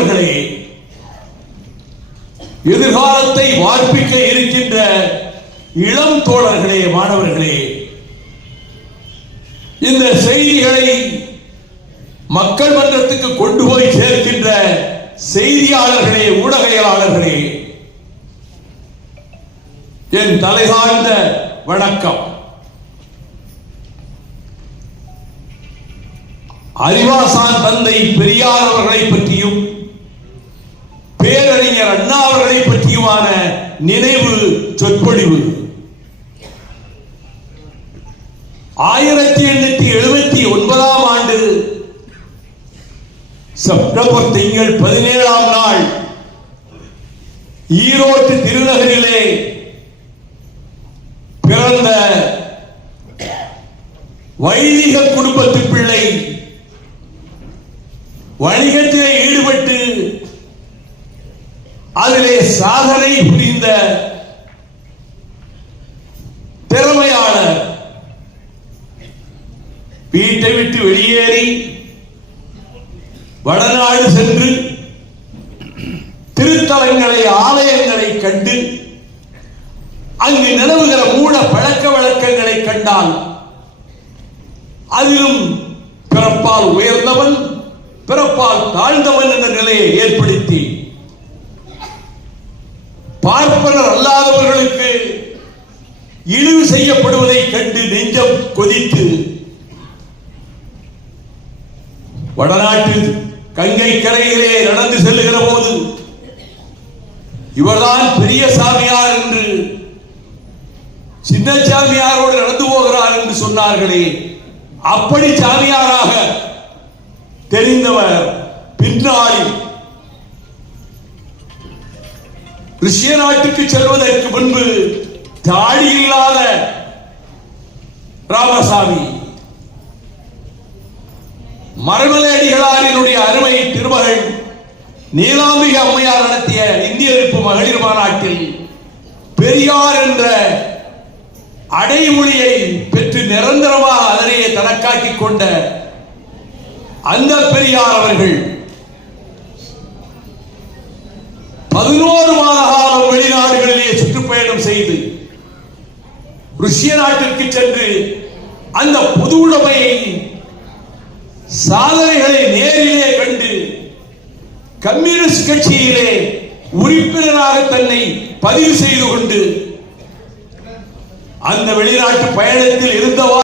பெரியோர்களே எதிர்காலத்தை வார்ப்பிக்க இருக்கின்ற இளம் தோழர்களே மாணவர்களே இந்த செய்திகளை மக்கள் மன்றத்துக்கு கொண்டு போய் சேர்க்கின்ற செய்தியாளர்களே ஊடகையாளர்களே என் தலைசார்ந்த வணக்கம். அறிவாசான் தந்தை பெரியார் அவர்களை பற்றியும் ஆயிரத்தி எண்ணூத்தி எழுபத்தி ஒன்பதாம் ஆண்டு செப்டம்பர் திங்கள் பதினேழாம் நாள் ஈரோட்டு திருநகரிலே பிறந்த வைதிக குடும்பத்து பிள்ளை வணிகத்திலே ஈடுபட்டு அதிலே சாதனை புரிந்த வீட்டை விட்டு வெளியேறி வடநாடு சென்று திருத்தலங்களை ஆலயங்களை கண்டு அங்கு நிலவுகிற மூட பழக்க வழக்கங்களை கண்டால் அதிலும் பிறப்பால் உயர்ந்தவன் பிறப்பால் தாழ்ந்தவன் என்ற நிலையை ஏற்படுத்தி பார்ப்பனர் அல்லாதவர்களுக்கு இழிவு செய்யப்படுவதை கண்டு நெஞ்சம் கொதித்து வடநாட்டு கங்கை கரையிலே நடந்து செல்லுகிற போது இவர்தான் பெரிய சாமியார் என்று சின்ன சாமியாரோடு நடந்து போகிறார் என்று சொன்னார்களே. அப்படி சாமியாராக தெரிந்தவர் பின்னாளில் ருஷ்ய நாட்டுக்கு செல்வதற்கு முன்பு தாடி இல்லாத ராமசாமி. மரமலேடிகளாரினுடைய அருமை திருமகள் நீலாம்பிகை அம்மையார் நடத்திய இந்திய எதிர்ப்பு மகளிர் மாநாட்டில் பெரியார் என்ற அடைமொழியை பெற்று நிரந்தரமாக அதனையே தனக்காக்கிக் கொண்ட அந்த பெரியார் அவர்கள் பதினோரு மாத காலம் வெளிநாடுகளிலே சுற்றுப்பயணம் செய்து ருஷ்ய நாட்டிற்கு சென்று அந்த பொது உடைமையை சாதனைகளை நேரிலே கண்டு கம்யூனிஸ்ட் கட்சியிலே உறுப்பினராக தன்னை பதிவு செய்து கொண்டு அந்த வெளிநாட்டு பயணத்தில் இருந்தவா